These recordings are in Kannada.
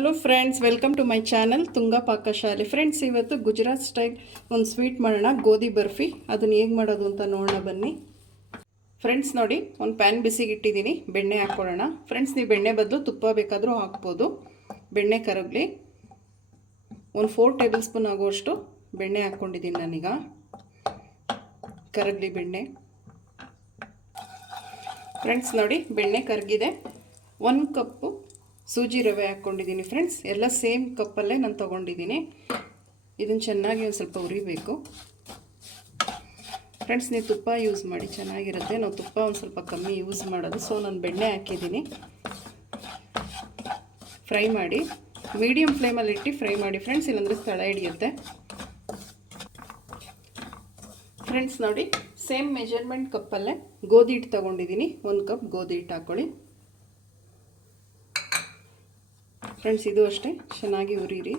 Hello friends, welcome to my channel Tunga Pakashale. Friends, ಇವತ್ತು ಗುಜರಾತ್ ಸ್ಟೈಲ್ ಒಂದು ಸ್ವೀಟ್ ಮಾಡೋಣ, ಗೋಧಿ ಬರ್ಫಿ. ಅದನ್ನು ಹೇಗೆ ಮಾಡೋದು ಅಂತ ನೋಡೋಣ ಬನ್ನಿ. ಫ್ರೆಂಡ್ಸ್ ನೋಡಿ, ಒಂದು ಪ್ಯಾನ್ ಬಿಸಿಗೆ ಇಟ್ಟಿದ್ದೀನಿ, ಬೆಣ್ಣೆ ಹಾಕ್ಕೊಳ್ಳೋಣ. ಫ್ರೆಂಡ್ಸ್, ನೀವು ಬೆಣ್ಣೆ ಬದಲು ತುಪ್ಪ ಬೇಕಾದರೂ ಹಾಕ್ಬೋದು. ಬೆಣ್ಣೆ ಕರಗಲಿ. ಒಂದು 4 ಟೇಬಲ್ ಸ್ಪೂನ್ ಆಗುವಷ್ಟು ಬೆಣ್ಣೆ ಹಾಕ್ಕೊಂಡಿದ್ದೀನಿ ನಾನೀಗ. ಕರಗಲಿ ಬೆಣ್ಣೆ. ಫ್ರೆಂಡ್ಸ್ ನೋಡಿ, ಬೆಣ್ಣೆ ಕರಗಿದೆ. 1 ಕಪ್ಪು ಸೂಜಿ ರವೆ ಹಾಕ್ಕೊಂಡಿದ್ದೀನಿ. ಫ್ರೆಂಡ್ಸ್, ಎಲ್ಲ ಸೇಮ್ ಕಪ್ಪಲ್ಲೇ ನಾನು ತೊಗೊಂಡಿದ್ದೀನಿ. ಇದನ್ನು ಚೆನ್ನಾಗಿ ಒಂದು ಸ್ವಲ್ಪ ಉರಿಬೇಕು. ಫ್ರೆಂಡ್ಸ್, ನೀವು ತುಪ್ಪ ಯೂಸ್ ಮಾಡಿ, ಚೆನ್ನಾಗಿರುತ್ತೆ. ನಾವು ತುಪ್ಪ ಒಂದು ಸ್ವಲ್ಪ ಕಮ್ಮಿ ಯೂಸ್ ಮಾಡೋದು. ಸೊ ನಾನು ಬೆಣ್ಣೆ ಹಾಕಿದ್ದೀನಿ. ಫ್ರೈ ಮಾಡಿ, ಮೀಡಿಯಮ್ ಫ್ಲೇಮಲ್ಲಿ ಇಟ್ಟು ಫ್ರೈ ಮಾಡಿ ಫ್ರೆಂಡ್ಸ್, ಇಲ್ಲಾಂದರೆ ತಳ ಹಿಡಿಯುತ್ತೆ. ಫ್ರೆಂಡ್ಸ್ ನೋಡಿ, ಸೇಮ್ ಮೆಜರ್ಮೆಂಟ್ ಕಪ್ಪಲ್ಲೇ ಗೋಧಿ ಹಿಟ್ಟು ತೊಗೊಂಡಿದ್ದೀನಿ. 1 ಕಪ್ ಗೋಧಿ ಹಿಟ್ಟು ಹಾಕ್ಕೊಳ್ಳಿ. ಫ್ರೆಂಡ್ಸ್, ಇದು ಅಷ್ಟೇ ಚೆನ್ನಾಗಿ ಉರಿರಿ.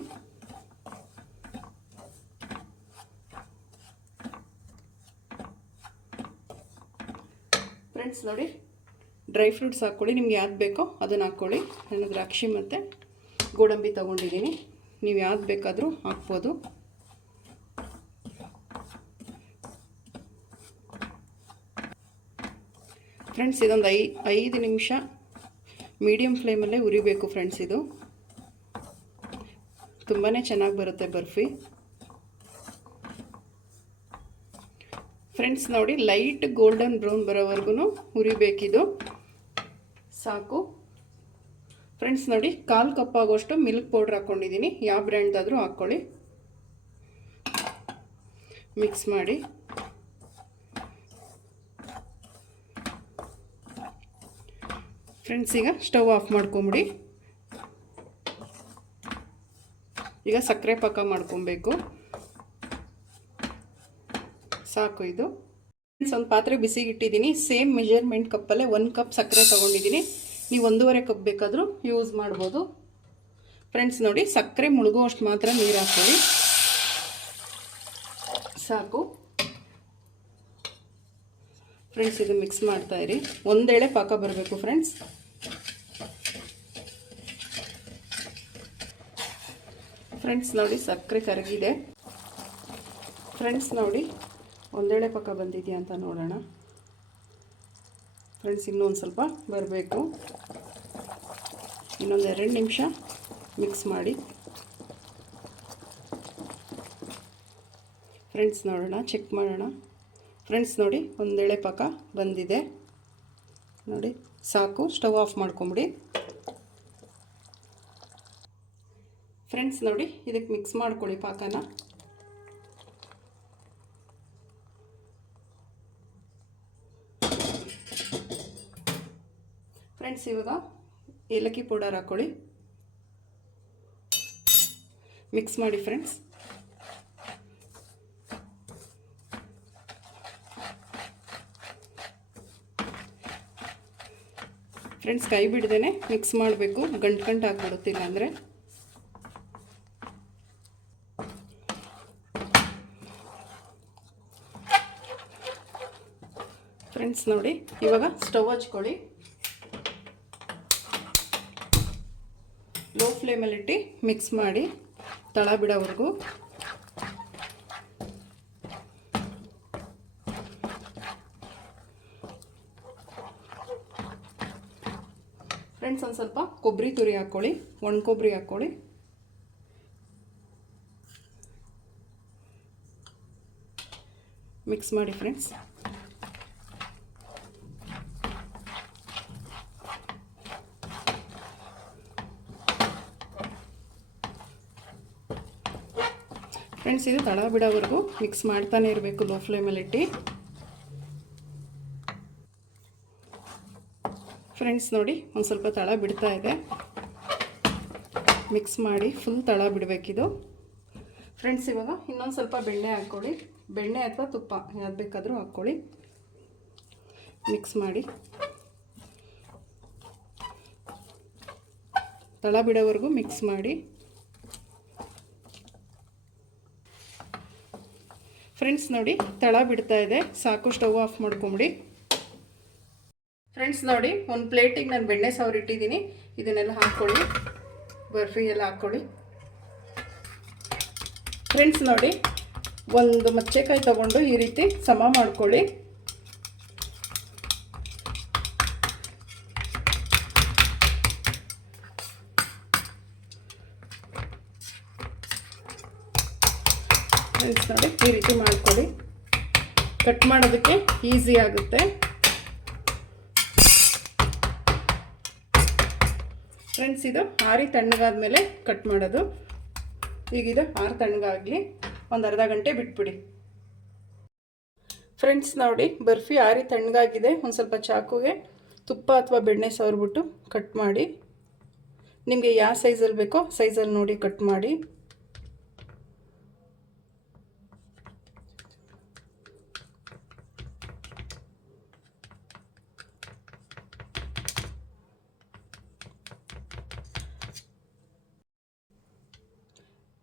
ಫ್ರೆಂಡ್ಸ್ ನೋಡಿ, ಡ್ರೈ ಫ್ರೂಟ್ಸ್ ಹಾಕ್ಕೊಳ್ಳಿ. ನಿಮ್ಗೆ ಯಾವ್ದು ಬೇಕೋ ಅದನ್ನು ಹಾಕ್ಕೊಳ್ಳಿ. ನಾನು ದ್ರಾಕ್ಷಿ ಮತ್ತು ಗೋಡಂಬಿ ತೊಗೊಂಡಿದ್ದೀನಿ. ನೀವು ಯಾವ್ದು ಬೇಕಾದರೂ ಹಾಕ್ಬೋದು. ಫ್ರೆಂಡ್ಸ್, ಇದೊಂದು 5 ನಿಮಿಷ ಮೀಡಿಯಮ್ ಫ್ಲೇಮಲ್ಲೇ ಉರಿಬೇಕು. ಫ್ರೆಂಡ್ಸ್, ಇದು ತುಂಬಾ ಚೆನ್ನಾಗಿ ಬರುತ್ತೆ ಬರ್ಫಿ. ಫ್ರೆಂಡ್ಸ್ ನೋಡಿ, ಲೈಟ್ ಗೋಲ್ಡನ್ ಬ್ರೌನ್ ಬರೋವರೆಗೂ ಹುರಿಬೇಕಿದು. ಸಾಕು. ಫ್ರೆಂಡ್ಸ್ ನೋಡಿ, 1/4 ಕಪ್ ಆಗೋಷ್ಟು ಮಿಲ್ಕ್ ಪೌಡ್ರ್ ಹಾಕ್ಕೊಂಡಿದ್ದೀನಿ. ಯಾವ ಬ್ರ್ಯಾಂಡ್ದಾದರೂ ಹಾಕ್ಕೊಳ್ಳಿ. ಮಿಕ್ಸ್ ಮಾಡಿ. ಫ್ರೆಂಡ್ಸ್, ಈಗ ಸ್ಟವ್ ಆಫ್ ಮಾಡ್ಕೊಂಬಿಡಿ. ಈಗ ಸಕ್ಕರೆ ಪಾಕ ಮಾಡ್ಕೊಬೇಕು. ಸಾಕು ಇದು. ಫ್ರೆಂಡ್ಸ್, ಒಂದು ಪಾತ್ರೆ ಬಿಸಿಗೆ ಇಟ್ಟಿದ್ದೀನಿ. ಸೇಮ್ ಮೆಜರ್ಮೆಂಟ್ ಕಪ್ಪಲ್ಲೇ 1 ಕಪ್ ಸಕ್ಕರೆ ತೊಗೊಂಡಿದ್ದೀನಿ. ನೀವು 1.5 ಕಪ್ ಬೇಕಾದರೂ ಯೂಸ್ ಮಾಡ್ಬೋದು. ಫ್ರೆಂಡ್ಸ್ ನೋಡಿ, ಸಕ್ಕರೆ ಮುಳುಗುವಷ್ಟು ಮಾತ್ರ ನೀರು ಹಾಕ್ಕೊಳ್ಳಿ. ಸಾಕು. ಫ್ರೆಂಡ್ಸ್, ಇದು ಮಿಕ್ಸ್ ಮಾಡ್ತಾಯಿರಿ. ಒಂದೇಳೆ ಪಾಕ ಬರಬೇಕು. ಫ್ರೆಂಡ್ಸ್, ನೋಡಿ ಸಕ್ಕರೆ ಕರಗಿದೆ. ಫ್ರೆಂಡ್ಸ್ ನೋಡಿ, ಒಂದೇಳೆ ಪಾಕ ಬಂದಿದೆಯಾ ಅಂತ ನೋಡೋಣ. ಫ್ರೆಂಡ್ಸ್, ಇನ್ನೊಂದು ಸ್ವಲ್ಪ ಬರಬೇಕು. ಇನ್ನೊಂದು 2 ನಿಮಿಷ ಮಿಕ್ಸ್ ಮಾಡಿ. ಫ್ರೆಂಡ್ಸ್, ನೋಡೋಣ, ಚೆಕ್ ಮಾಡೋಣ. ಫ್ರೆಂಡ್ಸ್ ನೋಡಿ, ಒಂದೇಳೆ ಪಾಕ ಬಂದಿದೆ ನೋಡಿ. ಸಾಕು. ಸ್ಟವ್ ಆಫ್ ಮಾಡ್ಕೊಂಬಿಡಿ. ಫ್ರೆಂಡ್ಸ್ ನೋಡಿ, ಇದಕ್ಕೆ ಮಿಕ್ಸ್ ಮಾಡ್ಕೊಳ್ಳಿ ಪಾಕನ. ಫ್ರೆಂಡ್ಸ್, ಇವಾಗ ಏಲಕ್ಕಿ ಪೌಡರ್ ಹಾಕ್ಕೊಳ್ಳಿ. ಮಿಕ್ಸ್ ಮಾಡಿ ಫ್ರೆಂಡ್ಸ್. ಫ್ರೆಂಡ್ಸ್, ಕೈ ಬಿಡ್ದೇನೆ ಮಿಕ್ಸ್ ಮಾಡಬೇಕು. ಗಂಟು ಹಾಕ್ಬಿಡುತ್ತಿಲ್ಲ ಅಂದರೆ. ಫ್ರೆಂಡ್ಸ್ ನೋಡಿ, ಇವಾಗ ಸ್ಟವ್ ಹಚ್ಕೊಳ್ಳಿ. ಲೋ ಫ್ಲೇಮಲ್ಲಿಟ್ಟು ಮಿಕ್ಸ್ ಮಾಡಿ ತಳ ಬಿಡೋವರೆಗೂ. ಫ್ರೆಂಡ್ಸ್, ಒಂದು ಸ್ವಲ್ಪ ಕೊಬ್ಬರಿ ತುರಿ ಹಾಕ್ಕೊಳ್ಳಿ. ಒಣ ಕೊಬ್ಬರಿ ಹಾಕ್ಕೊಳ್ಳಿ. ಮಿಕ್ಸ್ ಮಾಡಿ ಫ್ರೆಂಡ್ಸ್. ಫ್ರೆಂಡ್ಸ್, ಇದು ತಳ ಬಿಡೋವರೆಗೂ ಮಿಕ್ಸ್ ಮಾಡ್ತಾನೆ ಇರಬೇಕು ಲೋ ಫ್ಲೇಮಲ್ಲಿಟ್ಟು. ಫ್ರೆಂಡ್ಸ್ ನೋಡಿ, ಒಂದು ಸ್ವಲ್ಪ ತಳ ಬಿಡ್ತಾ ಇದೆ. ಮಿಕ್ಸ್ ಮಾಡಿ ಫುಲ್ ತಳ ಬಿಡಬೇಕಿದು. ಫ್ರೆಂಡ್ಸ್, ಇವಾಗ ಇನ್ನೊಂದು ಸ್ವಲ್ಪ ಬೆಣ್ಣೆ ಹಾಕ್ಕೊಳ್ಳಿ. ಬೆಣ್ಣೆ ಅಥವಾ ತುಪ್ಪ ಯಾವ್ದು ಬೇಕಾದರೂ ಹಾಕ್ಕೊಳ್ಳಿ. ಮಿಕ್ಸ್ ಮಾಡಿ ತಳ ಬಿಡೋವರೆಗೂ ಮಿಕ್ಸ್ ಮಾಡಿ. ಫ್ರೆಂಡ್ಸ್ ನೋಡಿ, ತಳ ಬಿಡ್ತಾ ಇದೆ. ಸಾಕು. ಸ್ಟವ್ ಆಫ್ ಮಾಡ್ಕೊಂಬಿಡಿ. ಫ್ರೆಂಡ್ಸ್ ನೋಡಿ, ಒಂದು ಪ್ಲೇಟಿಗೆ ನಾನು ಬೆಣ್ಣೆ ಸವರಿ ಇಟ್ಟಿದ್ದೀನಿ. ಇದನ್ನೆಲ್ಲ ಹಾಕ್ಕೊಳ್ಳಿ. ಬರ್ಫಿ ಎಲ್ಲ ಹಾಕ್ಕೊಳ್ಳಿ. ಫ್ರೆಂಡ್ಸ್ ನೋಡಿ, ಒಂದು ಮಚ್ಚೆಕಾಯಿ ತಗೊಂಡು ಈ ರೀತಿ ಸಮ ಮಾಡ್ಕೊಳ್ಳಿ. ಫ್ರೆಂಡ್ಸ್ ನೋಡಿ, ಈ ರೀತಿ ಮಾಡ್ಕೊಳ್ಳಿ. ಕಟ್ ಮಾಡೋದಕ್ಕೆ ಈಸಿ ಆಗುತ್ತೆ. ಫ್ರೆಂಡ್ಸ್ ಇದು ಆರಿ ತಣ್ಣಗಾದ್ಮೇಲೆ ಕಟ್ ಮಾಡೋದು. ಈಗಿದು ಆರು ತಣ್ಣಗಾಗಲಿ, ಒಂದು ಅರ್ಧ ಗಂಟೆ ಬಿಟ್ಬಿಡಿ. ಫ್ರೆಂಡ್ಸ್ ನೋಡಿ, ಬರ್ಫಿ ಆರಿ ತಣ್ಣಗಾಗಿದೆ. ಒಂದು ಸ್ವಲ್ಪ ಚಾಕುಗೆ ತುಪ್ಪ ಅಥವಾ ಬೆಣ್ಣೆ ಸವರ್ಬಿಟ್ಟು ಕಟ್ ಮಾಡಿ. ನಿಮಗೆ ಯಾವ ಸೈಜಲ್ಲಿ ಬೇಕೋ ಸೈಜಲ್ಲಿ ನೋಡಿ ಕಟ್ ಮಾಡಿ.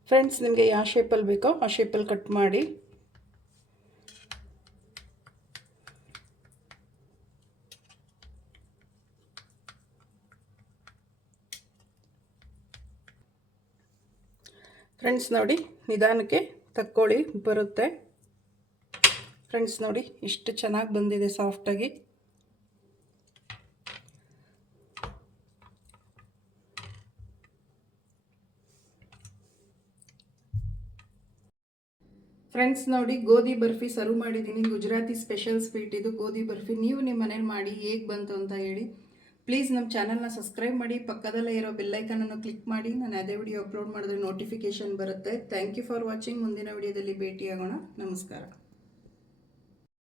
ಫ್ರೆಂಡ್ಸ್ ನಿಮಗೆ ಯಾವ ಶೇಪಲ್ಲಿ ಬೇಕೋ ಆ ಶೇಪಲ್ಲಿ ಕಟ್ ಮಾಡಿ. ಫ್ರೆಂಡ್ಸ್ ನೋಡಿ, ನಿಧಾನಕ್ಕೆ ತಕ್ಕೊಳ್ಳಿ, ಬರುತ್ತೆ. ಫ್ರೆಂಡ್ಸ್ ನೋಡಿ, ಎಷ್ಟು ಚೆನ್ನಾಗಿ ಬಂದಿದೆ ಸಾಫ್ಟಾಗಿ. ಫ್ರೆಂಡ್ಸ್ ನೋಡಿ, ಗೋಧಿ ಬರ್ಫಿ ಸರ್ವ್ ಮಾಡಿದ್ದೀನಿ. ಗುಜರಾತಿ ಸ್ಪೆಷಲ್ ಸ್ವೀಟ್ ಇದು ಗೋಧಿ ಬರ್ಫಿ. ನೀವು ನಿಮ್ಮ ಮನೇಲಿ ಮಾಡಿ ಹೇಗೆ ಬಂತು ಅಂತ ಹೇಳಿ. ಪ್ಲೀಸ್ ನಮ್ಮ ಚಾನಲ್ನ ಸಬ್ಸ್ಕ್ರೈಬ್ ಮಾಡಿ, ಪಕ್ಕದಲ್ಲೇ ಇರೋ ಬೆಲ್ಲೈಕನನ್ನು ಕ್ಲಿಕ್ ಮಾಡಿ. ನಾನು ಅದೇ ವಿಡಿಯೋ ಅಪ್ಲೋಡ್ ಮಾಡಿದ್ರೆ ನೋಟಿಫಿಕೇಷನ್ ಬರುತ್ತೆ. Thank you for watching. ಮುಂದಿನ ವಿಡಿಯೋದಲ್ಲಿ ಭೇಟಿಯಾಗೋಣ. ನಮಸ್ಕಾರ.